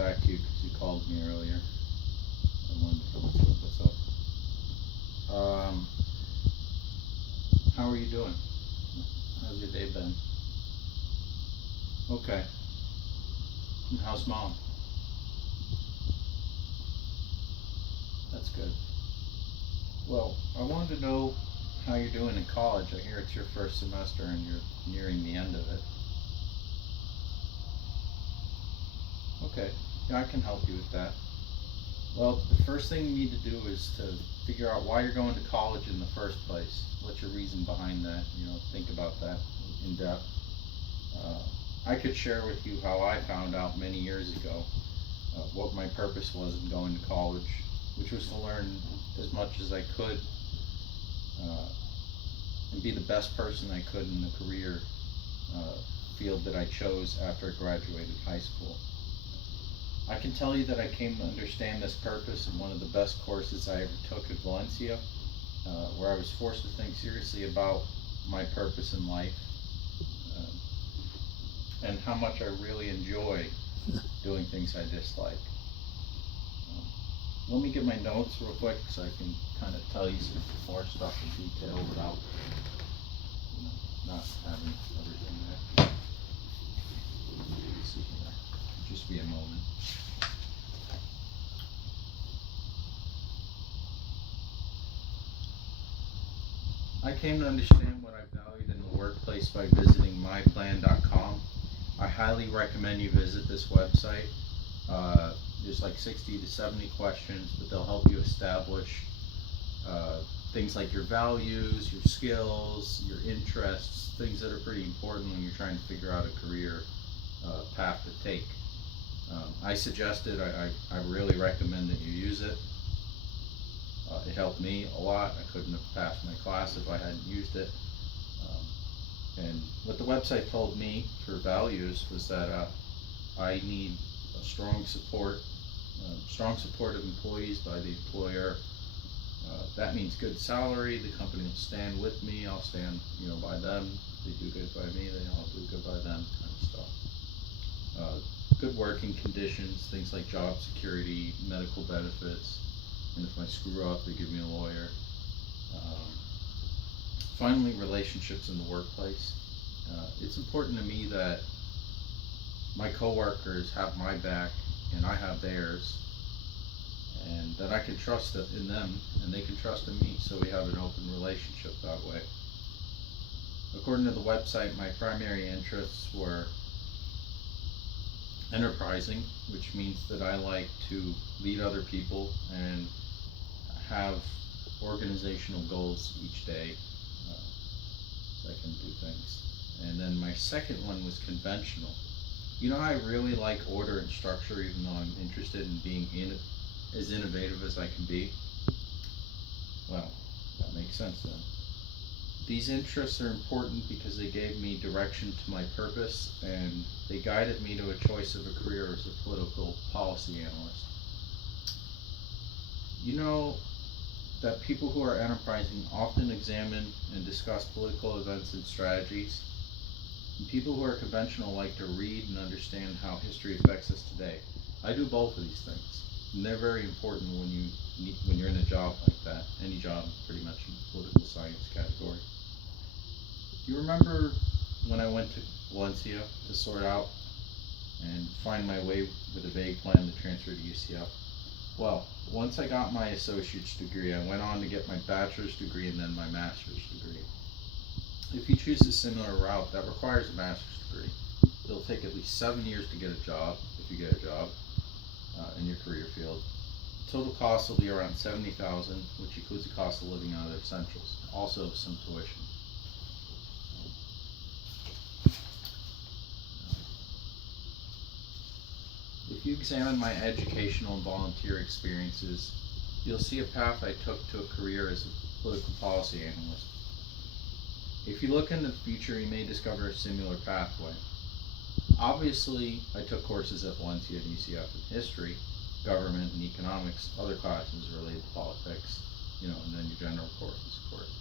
back to you because you called me earlier. I wanted to come through. What's up? How are you doing? How's your day been? Okay. And how's mom? That's good. Well, I wanted to know how you're doing in college. I hear it's your first semester and you're nearing the end of it. Okay. Yeah, I can help you with that. Well, the first thing you need to do is to figure out why you're going to college in the first place. What's your reason behind that? Think about that in depth. Uh, I could share with you how I found out many years ago what my purpose was in going to college, which was to learn as much as I could uh, and be the best person I could in the career uh, field that I chose after I graduated high school. I can tell you that I came to understand this purpose in one of the best courses I ever took at Valencia, where I was forced to think seriously about my purpose in life and how much I really enjoy doing things I dislike. Let me get my notes real quick so I can kind of tell you some more stuff in detail without not having everything there. Let's see here. Just be a moment. I came to understand what I valued in the workplace by visiting myplan.com. I highly recommend you visit this website. There's like 60 to 70 questions, but they'll help you establish things like your values, your skills, your interests, things that are pretty important when you're trying to figure out a career path to take. I suggest it. I really recommend that you use it. It helped me a lot. I couldn't have passed my class if I hadn't used it. And what the website told me for values was that I need a strong support of employees by the employer. That means good salary. The company will stand with me. I'll stand, by them. They do good by me. I'll do good by them, kind of stuff. Good working conditions, things like job security, medical benefits, and if I screw up, they give me a lawyer. Finally, relationships in the workplace. It's important to me that my coworkers have my back and I have theirs, and that I can trust in them and they can trust in me, so we have an open relationship that way. According to the website, my primary interests were enterprising, which means that I like to lead other people and have organizational goals each day so I can do things. And then my second one was conventional. I really like order and structure, even though I'm interested in being as innovative as I can be. Well, that makes sense then. These interests are important because they gave me direction to my purpose and they guided me to a choice of a career as a political policy analyst. You know that people who are enterprising often examine and discuss political events and strategies, and people who are conventional like to read and understand how history affects us today. I do both of these things, and they're very important when you're in a job like that, any job pretty much in the political science category. Do you remember when I went to Valencia to sort out and find my way with a vague plan to transfer to UCF? Well, once I got my associate's degree, I went on to get my bachelor's degree and then my master's degree. If you choose a similar route, that requires a master's degree. It'll take at least 7 years to get a job, if you get a job in your career field. The total cost will be around $70,000, which includes the cost of living and other essentials, also some tuition. If you examine my educational and volunteer experiences, you'll see a path I took to a career as a political policy analyst. If you look into the future, you may discover a similar pathway. Obviously, I took courses at Valencia and UCF in history, government, and economics, other classes related to politics, and then your general courses, of course.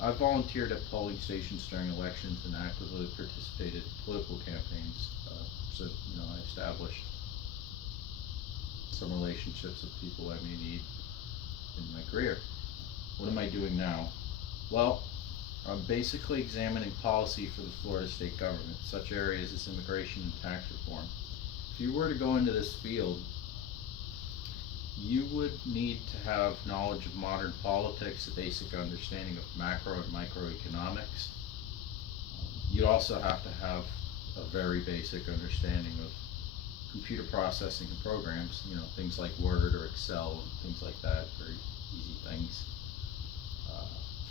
I volunteered at polling stations during elections and actively participated in political campaigns. So I established some relationships with people I may need in my career. What am I doing now? Well, I'm basically examining policy for the Florida state government, such areas as immigration and tax reform. If you were to go into this field, you would need to have knowledge of modern politics, a basic understanding of macro and microeconomics. You'd also have to have a very basic understanding of computer processing and programs, things like Word or Excel and things like that, very easy things.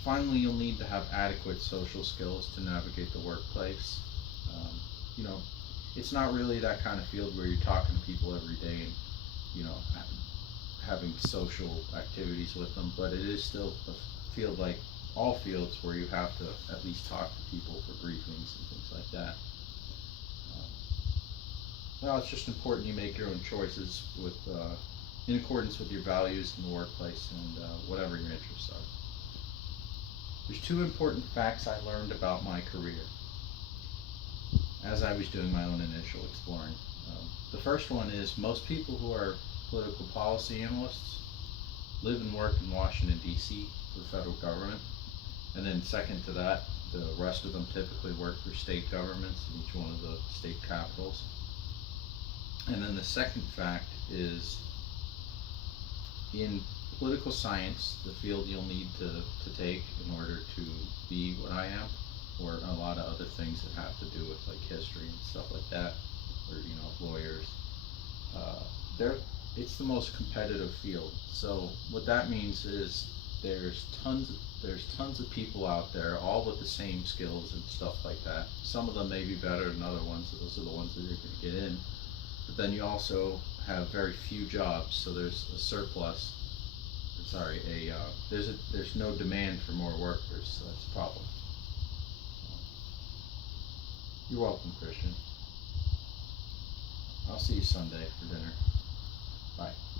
Finally, you'll need to have adequate social skills to navigate the workplace. Um, you know, it's not really that kind of field where you're talking to people every day and, having social activities with them, but it is still a field like all fields where you have to at least talk to people for briefings and things like that. Well, it's just important you make your own choices in accordance with your values in the workplace and whatever your interests are. There's two important facts I learned about my career as I was doing my own initial exploring. The first one is most people who are political policy analysts live and work in Washington, D.C. for the federal government. And then second to that, the rest of them typically work for state governments in each one of the state capitals. And then the second fact is in political science, the field you'll need to take in order to be what I am, or a lot of other things that have to do with like history and stuff like that, or lawyers. It's the most competitive field. So what that means is there's tons of people out there, all with the same skills and stuff like that. Some of them may be better than other ones, so those are the ones that you're going to get in. But then you also have very few jobs, so there's a surplus. There's no demand for more workers, so that's a problem. You're welcome, Christian. I'll see you Sunday for dinner. Bye.